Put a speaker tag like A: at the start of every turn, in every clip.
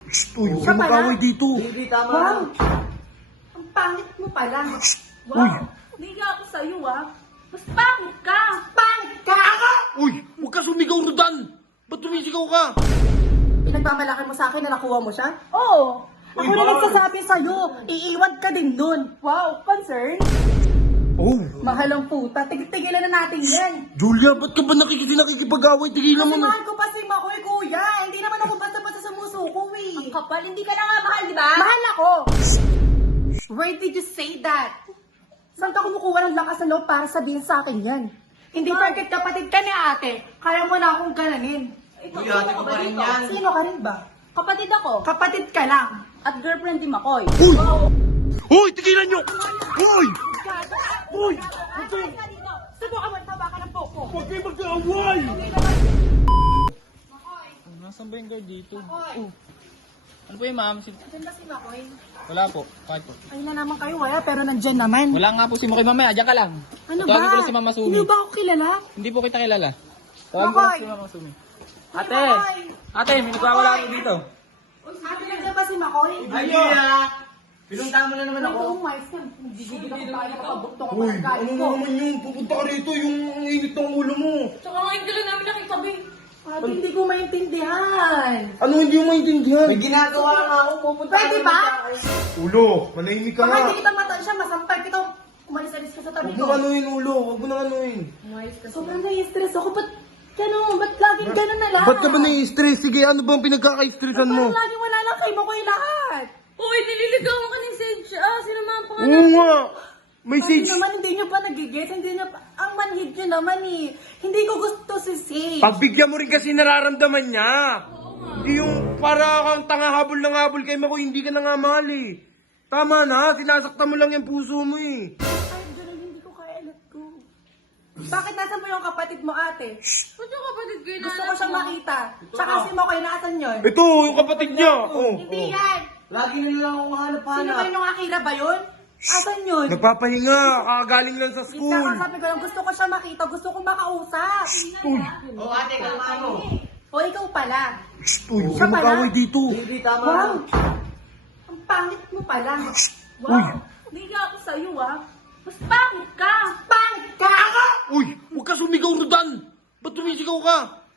A: Uy, huwag
B: Siya
A: kang
B: pala?
A: mag-away dito.
C: Hindi, tama
B: Wow!
C: na.
B: Ang pangit mo pala.
A: Uy.
D: Wow! Hindi nga ako sa'yo Mas pangit ka!
B: Pangit ka!
A: Uy, huwag ka sumigaw, Rodan. Ba't tumisigaw ka?
B: Pinagmamalaki mo sa akin na nakuha mo siya?
D: Oo!
B: Ako na nagsasabi sa'yo, iiwan ka din dun.
D: Wow! Concern?
A: Oh,
B: Mahalang puta, tigil-tigilan na natin yan.
A: Julia, ba't ka ba nakikipag-away? Tigilan mo
B: Kasi
A: na.
B: mahal ko pa si Makoy, kuya. Hindi naman ako basta-basta sa musuko, eh.
D: Ang kapal, hindi ka na nga mahal, di ba?
B: Mahal ako! Where did you say that? Saan ka kumukuha ng lakas na loob para sabihin sa akin yan? Hindi porket kapatid ka ni ate, kaya mo na akong gananin.
D: Ito,
C: Uy, ate ko pa rin yan.
B: Sino ka rin ba?
D: Kapatid ako.
B: Kapatid ka lang.
D: At girlfriend ni Makoy.
A: Uy! Uy, tigilan nyo! Uy! Uy!
B: Subukan mo, taba ka ng poko.
A: Huwag kayo mag-away!
E: Nasaan ba yung guard dito?
B: Makoy,
E: Ano po yung ma'am?
B: dyan ba si Makoy?
E: Wala po. Kahit po.
B: Ayun na naman kayo, wala, pero nandyan naman.
E: Wala nga po si Mokoy mamaya. Diyan ka lang.
B: Ano
E: Tawagin
B: ba?
E: ko lang si Mama Sumi.
B: Hindi ba ako kilala?
E: Hindi po kita kilala. Tawagin ko lang
B: Mokoy!
E: si Mama Sumi.
B: Hey,
E: Ate!
B: Makoy!
E: Ate, may nagwawala ako dito.
B: Ate, nandiyan ba si Makoy?
C: Ay, Julia! Pinunta mo na naman
B: Wait,
C: ako.
B: umayos ka. Gigigil ako tayo kapabukto ko
A: Uy,
B: pa ng galit
A: ano
B: ko.
A: naman yung pupunta ka rito, yung init ng ulo mo.
D: Tsaka ngayon ka lang namin nakitabi.
B: Ate, hindi ko maintindihan.
A: Ano hindi mo maintindihan?
C: May ginagawa nga ako. Pupunta
B: Pwede
C: ka
B: ba?
C: naman sa akin.
A: Ulo, manahimik ka
B: Baka
A: nga.
B: hindi kita matan siya, masampal kita. Umalis-alis ka sa tabi
A: Huwag
B: ko.
A: mo anuhin ulo, huwag mo nang anuhin.
B: Sobrang nai-stress ako. Ba't gano'n? Ba't laging gano'n na lang?
A: Ba't ka ba nai-stress? Sige, ano bang pinagkaka-stressan mo?
B: Parang laging wala lang kay Makoy lahat.
D: Uy, nililigawan ka ni Sage. Sino mga
A: Oo
D: pangalan?
A: nga! May
B: Kasi
A: sage.
B: naman hindi nyo pa nagigit. Hindi nyo pa. Ang manhid nyo naman eh. Hindi ko gusto si Sage.
A: Pagbigyan mo rin kasi nararamdaman niya. Hindi yung para kang tanga habol ng habol kay Makoy, hindi ka na nga mahal eh. Tama na, sinasaktan mo lang yung puso mo eh.
B: Ay, ganun, hindi ko kaya let go. Bakit nasan mo yung kapatid mo, ate?
D: Ba't yung kapatid ko yung
B: Gusto ko siyang makita. Tsaka si Makoy, naasan yun?
A: Ito, yung kapatid niya. Oh,
B: Hindi
A: oh.
B: yan.
C: Lagi nila lang akong
B: Sino
C: hanap-hanap.
B: ba yung Akira ba yun? Asan yun?
A: Nagpapahinga, kakagaling lang sa school.
B: Kakasabi ko lang, gusto ko siya makita. Gusto ko makausap.
A: Uy,
C: Oh, ate, kalma mo.
B: O, ikaw pala.
A: uy, huwag
B: Siya
A: ka
B: pala?
A: mag-away dito.
C: Hindi, tama
B: Wow!
C: na.
B: Ang pangit mo pala.
D: Wow! Hindi nga ako sa'yo Mas pangit ka!
B: Pangit ka!
A: Uy, huwag ka sumigaw, Rodan. Ba't tumisigaw ka?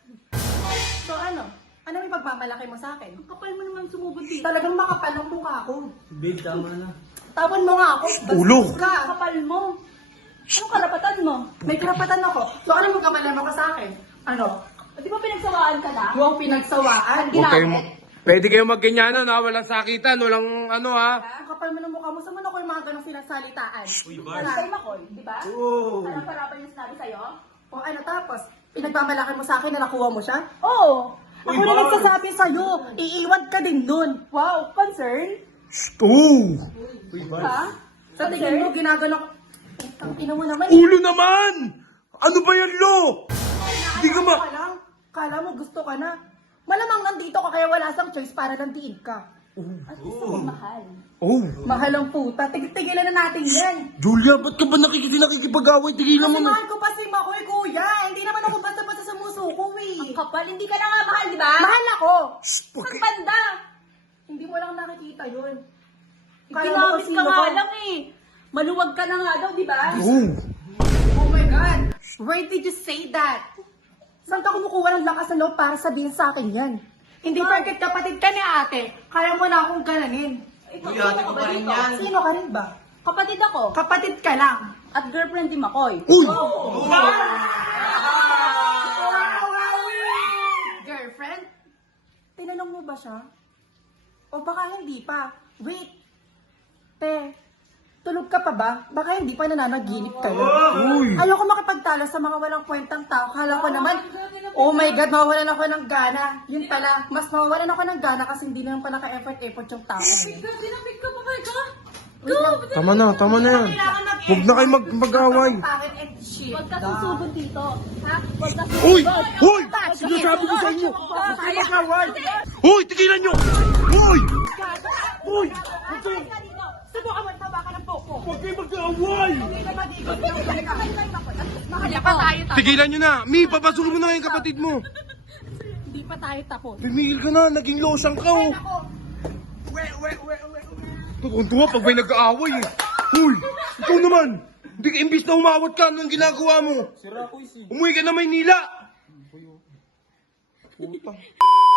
B: So ano? Ano may pagmamalaki mo sa akin?
D: Ang kapal mo naman sumubod dito.
B: Talagang makapal ang mukha ko.
C: Babe, tama na.
B: Tawon mo nga ako. Bastos
A: Ulo.
B: ka.
D: Ang kapal mo. Anong karapatan mo?
B: May karapatan ako. So ano mo kamalan mo ka sa akin? Ano?
D: Di ba pinagsawaan ka na?
B: Yung pinagsawaan.
A: Huwag kayo,
B: Ginamit.
A: pwede kayo magganyanan ha, walang sakitan, walang ano ha.
B: Ang kapal mo ng mukha mo. Saan mo na ko yung mga ganong sinasalitaan?
D: Kay Makoy, di ba?
C: Oo.
D: Anong parapan yung sinabi sa'yo?
B: O ano tapos? Pinagmamalaki mo sa akin na nakuha mo siya?
D: Oo!
B: Ako na nagsasabi sa'yo, iiwan ka din dun.
D: Wow! Concern?
A: Oh,
D: Ha?
B: Sa tingin mo, ginagano ko. Ang ina mo naman. eh.
A: ulo naman! Ano ba yan, Lo? Hindi ka ma...
B: Ka lang. Kala mo gusto ka na. Malamang nandito ka kaya wala sang choice para nandiin ka.
D: At gusto kong mahal.
A: Oh,
B: Mahal ang puta. Tigil-tigilan na natin yan.
A: Julia, ba't ka ba nakikipag-away? Tigilan
B: Kasi
A: mo na.
B: mahal ko pa si Makoy, kuya. Hindi naman ako basta-basta sa musuko,
D: Ang
B: eh.
D: kapal, hindi ka na nga mahal, di ba?
B: Mahal ako.
D: Ang banda!
B: Hindi mo lang nakikita yun.
D: Ginamit ka nga lang eh. Maluwag ka na nga daw, di ba?
A: Oh,
B: Oh my God. Where did you say that? Saan ka kumukuha ng lakas na loob para sabihin sa akin yan? Hindi porket kapatid ka ni ate, kaya mo na akong gananin.
D: Ito,
C: Uy, ate ko pa rin yan.
B: Sino ka rin ba?
D: Kapatid ako.
B: Kapatid ka lang.
D: At girlfriend ni Makoy.
A: uy!
B: Girlfriend? Tinanong mo ba siya? O baka hindi pa. Wait. Te, tulog ka pa ba? Baka hindi pa nananaginip kayo.
A: Uy!
B: Ayoko makipagtalo sa mga walang kwentang tao. Kala ko naman, oh my God, mawawalan ako ng gana. Yun pala, mas mawawalan ako ng gana kasi hindi naman pa naka-effort yung tao na yun.
D: Dinamit ka pa ba ka?
B: Wait lang.
A: Tama na yan. Huwag na kayo mag-away.
B: Pangit and shit.
D: Huwag ka susugod dito. Ha? Huwag ka
A: Uy!
D: susugod.
A: Uy! Sinasabi ko sa inyo! Huwag kayo mag-away! Uy! Tigilan nyo! Uy! Uy!
B: Subukan mo, taba ka ng poko.
A: Huwag kayo mag-away!
B: Hindi ka madigod. Mahal pa tayo tapos.
A: Tigilan nyo na! Mi, papasukin mo na yung kapatid mo!
B: Hindi pa tayo tapos.
A: Tumigil ka na, naging losang ka oh!
B: Ako,
A: Tuwa pag may nag-aaway eh. Huy, ikaw naman. Hindi ka imbis na umawat ka, anong ginagawa mo?
E: Sira ko isi.
A: Umuwi ka na Maynila. Puta.